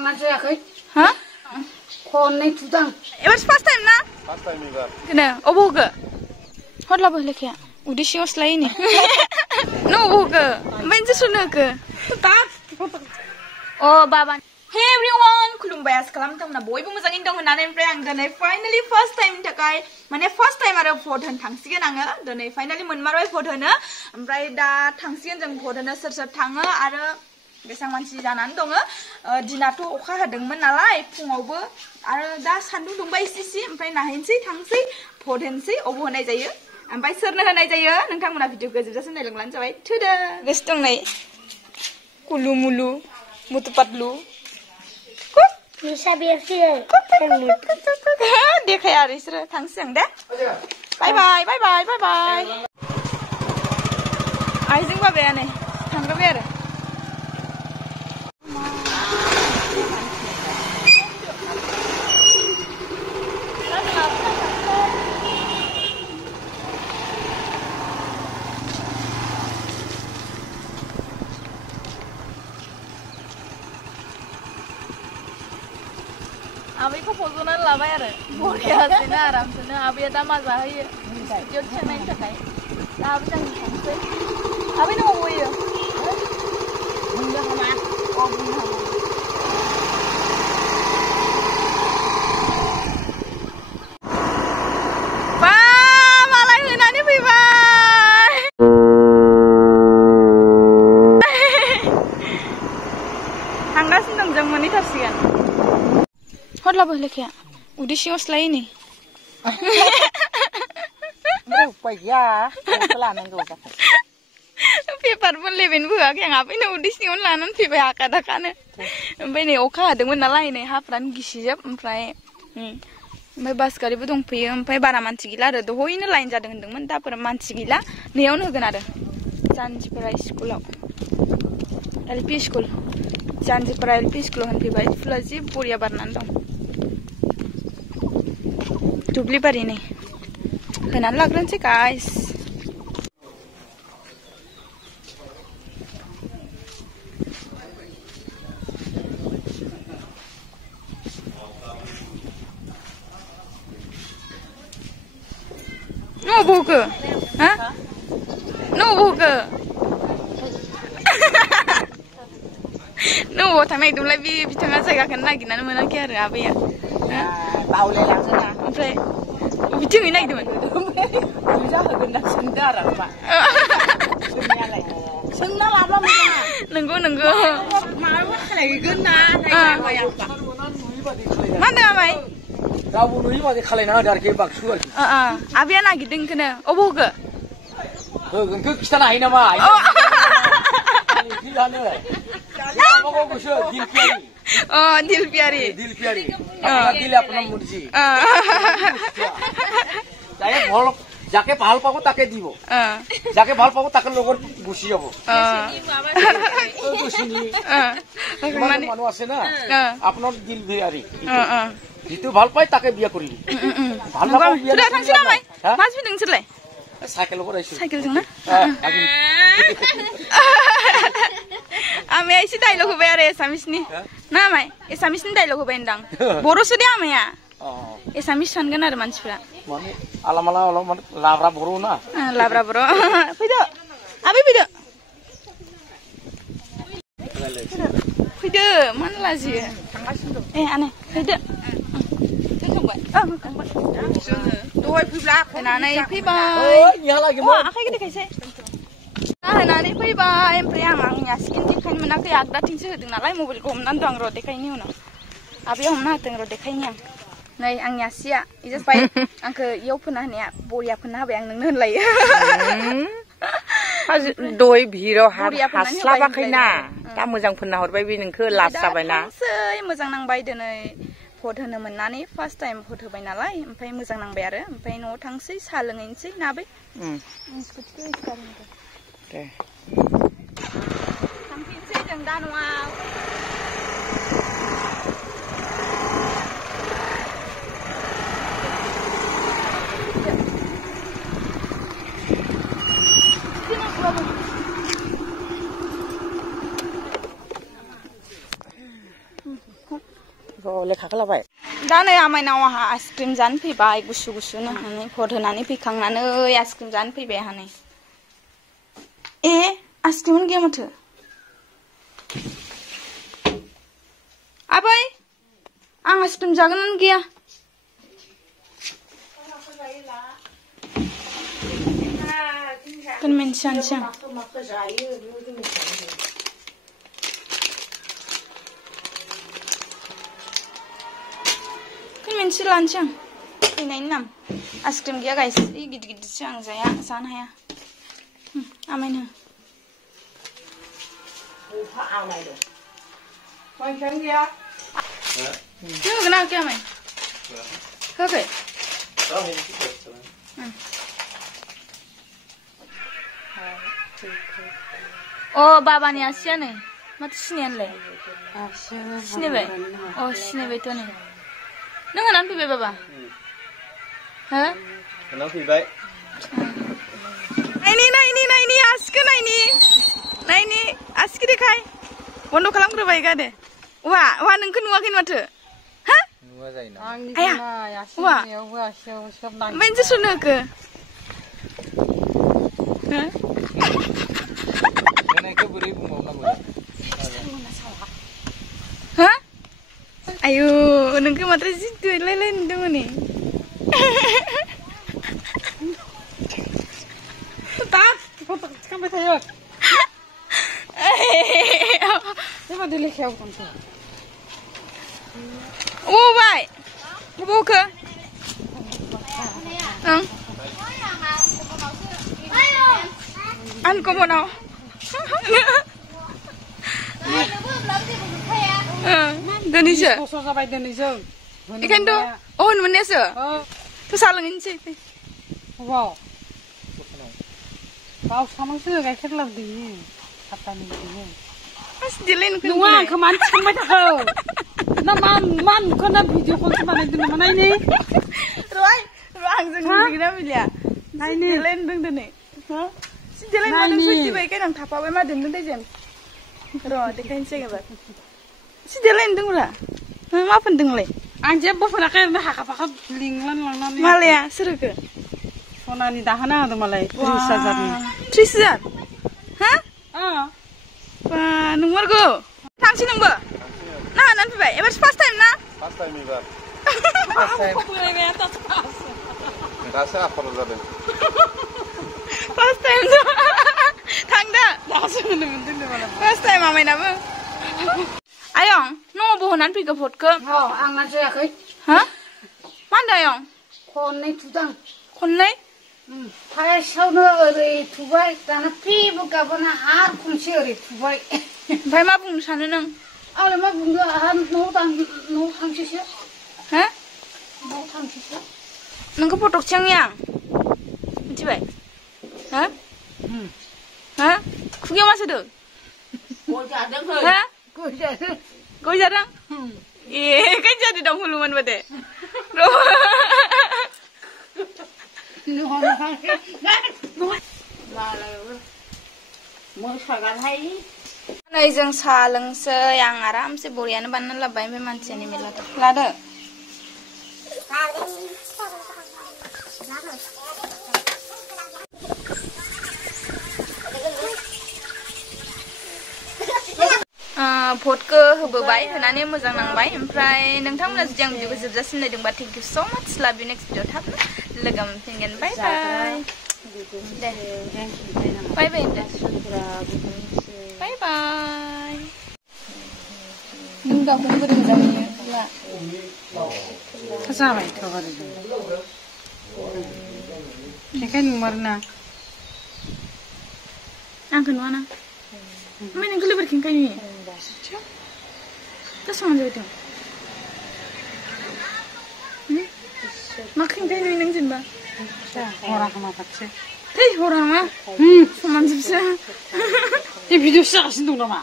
आंना जायाखै हा खननै थुदां एबार फार्स्ट टाइम ना फार्स्ट टाइम एबार केने अबाव होखो हरलाबो लेखाया उदै सिङावसो लायो नि नों अबाव होखो ओमफ्राय नोंसोर सोरनो होखो अ बाबा हे एवरीवन खुलुमबाय आसा खालामदोंना बयबो मोजाङैनो दं होननानै ओमफ्राय आं दिनै फाइनाली फार्स्ट टाइमनि थाखाय माने फार्स्ट टाइम आरो भट होनो थांसिगोन आङो दिनै फाइनाली मोनमारबाय भट होनो ओमफ्राय दा थांसिगोन जों भट होनो सोर सोर थाङो आरो बेसेबां मानसि जानानै दङ दिनाथ' अखा हादोंमोन नालाय फुङावबो आरो दा सान्दुं दुंबाय इसे ओमफ्राय नायहैनोसै थांसै भट होनोसै अबाव होनाय जायो ओमफ्राय सोरनो होनाय जायो नोंथांमोना भिडिअखौ जोबजासिम नायलांब्लानो जाबाय थुदो गोसो दंनाय कुलु मुलु मुतु पातलु देखाया आरो इसोरो थांसै आं दे बाय बाय बाय बाय बाय बाय आइजों बाबाया नै थांग्रोबाय आरो आबैखौ फज'नानै लाबाय आरो बरियासैनो आरामसेनो आबैया दा मा जाहोयो भिडिअ खेबनायनि थाखाय दा आबै जों थांसै आबै न'आव होयो बुंनो हामा अ बुंनो हामा बा मालाय होनानै फैबाय थांगासिनो दं जों मोनहैथारसिगोन हरलाबो लेखाया उदै सिङावसो लायो नि उपाय गैया लानांगौ जाबाय पेपारबो लेबेनबो होआखै आं आबैनो उदै सिङावनो लानानै फैबाय हाखा दाखानो ओमफ्राय नै अखा हादोंमोन नालाय नै हाफ्रानो गिसिजोब ओमफ्राय बास गारिबो दंफैयो ओमफ्राय बारा मानसि गैला आरो दहयनो लाइन जादों होनदोंमोन दाफोर मानसि गैला नैयावनो होगोन आरो जानजिपारा स्कुलाव एलपि स्कुल जानजिपारा एलपि स्कुलाव होनफैबाय फुला जि बरिया बारनानै दं दुब्लिबारि नै होनानै लाग्रोनोसै गाइस नों अबाव होखो हा नों अबाव होखो नों अबाव थांनो नागिरदोंमोनलाय बे बिथाङा जायगाखौनो नागिरनानै मोनाखै आरो आबैया बावलायलाङोना ओमफ्राय बबेथिं हैनो नागिरदोंमोन जाहोगोन ना सोंदो आरो सोंनायालाय सोंना लाब्ला मोजां नंगौ नंगौ माबा खालायगोन ना मा होनदों आमाय रावबो नुयि बादि खालायना होदो आरोखि बाक्सु आरोखि आबैया नागिरदों बेखौनो अबाव होखो होगोनखौ खिथानो हायो नामा दिलपियारि दिलपियारि दिल अपना मुर्जी যাকে ভাল পাবো তাকে দিব যাকে ভাল পাবো তাকে লগত গুছি যাব মানুহ আছে না আপনার দিল বিয়ারি যিটো ভাল পাই তাকে বিয়া করিলি ভাল নাপাও বিয়া মাছ ফিদों नोंसोरलाय साइकेल करायसै साइकेलजों ना आमाया एसे डायलग होबाय आरो एसामिसनि ना आमाय एसामिसनि डायलग होबाय होनदां बर'सो दे आमाया एसामिस सानगोन आरो मानसिफ्रा माने आलामाला माने लाब्रा बर' ना लाब्रा बर' फैदो आबै फैदो फैदो मानो लाजियो थांगासिनो दं आनै फैदो दहाय फैब्ला होनानै फैबाय आखाइ गिदिरखायसै होनानै फैबाय ओमफ्राय आंनिया स्किन देखायनो मोनाखै आगदाथिंसो होदों नालाय मबाइलखौ हमनानै दं आं र' देखायनि उनाव आबैया हमना होदों र' देखायनि आं नै आंनि आसिया इजासबाय आंखौ इयाव फोना होनाया बरिया फोना होबाय आं नोंनो होनलायो दहाय भिराव हास्लाबाखैना दा मोजां फोना हरबाय बे नोंखौ लास जाबायना मोजां नांबाय दिनै भट होनो मोननानै फार्स्ट टाइम भट होबाय नालाय ओमफ्राय मोजां नांबाय आरो ओमफ्राय न'आव थांसै साहा लोंहैनोसै नाबै थांफिनसै जों दा न'आव लेखाखौ लाबाय दा नै आमाइनाव आहा आइसक्रिम जानो फैबाय गुसु गुसुनो हानै फट होनानै फैखांनानै आइसक्रिम जानो फैबाय हानै ए आइसक्रिम गैया माथो आबै आं आइसक्रिम जागोन गैया Convention siya. Convention lang siya. Pinain nam. Ice cream kaya guys. Gid-gid siya ang saya. Saan haya? Amin ha. Yung gana kaya may? Okay. Oh, baba ni Asia nih. Mati sini le. Sini be. Oh, sini be tu nih. Nunggu nanti be baba. Hah? Nanti be. Ini aska ini aski dekai. Bondo kalam kru baik ada. Wah nunggu nuakin matu. Hah? Nua zaina. Ayah. Wah. Main sesuatu ke? Hah? Hah? Ayo, nunggu materi situ lain dong nih. Tak, kamu tahu? Siapa dulu siapa konsul? Oh, baik. Buka. Anh có một nào? Indonesia. Indonesia. Ikan tu? Oh, Indonesia. Tu salah ini sih. Wow. Kau sama sih kayak kerja di kata ni. Mas jalan kan? Nuang keman sama tahu. Man kena video call sama itu mana ini? Roy jangan gila bilia. Ini jalan dong tu ni. Si jalan mana suci baik kan? Thapa baik mah dendeng deh jen. Roy dekat sini apa? Si jalan dong lah. Apa penting le? Anjir bapak nak kena hakap linglan lang ni. Malah seru ke? Sona ni dah na tu malai. 30,000 ni. 30,000? Hah? Wah, nomor go. Tangsi nombor. Nah, nanti baik. Ever first time na? First time ibar. First time. Rasa apa rozade? First time tu. Tangda. First time amai nama. Ayong, nunggu bohonan pergi ke pot ke? Oh, angin saya ke? Hah? Mana ayong? Konai tudang. Konai? Saya saudara orang tuai, karena pibu kapan har kunci orang tuai. Baik mah pun sana neng. Awalnya mah bunga har no tang sih. Hah? No tang sih. Nunggu potok ciang yang. Macam baik. Hah? Hah? Kuya masa tu? Kau jadang ke? Hah? Kau Kau jarang? Iya, kan jadi dong huluman bade. Này जों साहा लोंसै आं आरामसे बरियानो बानायना लाबाय ओमफ्राय मानसियानो मेरला दं लादो भटखौ होबोबाय होनानै मोजां नांबाय ओमफ्राय नोंथांमोना जुदि आं भिडिअखौ जोबजासिम नायदोंबा थेंक इउ सो माच लाभ इउ नेक्स्ट भिडिअ थाबनो लोगो मोनफिनगोन बाय बाय दे बाय बाय दे बाय बाय नों दाउखौ बोरै मोजां नुयो ला जाबाय थगारि बेखाय नुमारना आंखौ नुवा ना ओमफ्राय नोंखौ लोगो खेंखाय नुयो दा संनानै जाबाय दं मा खेंखाय नुयो नों जेनेबा हरा खोमा फारसे थै हरा मा समान जोबसो इ भिडिअ जागासिनो दं नामा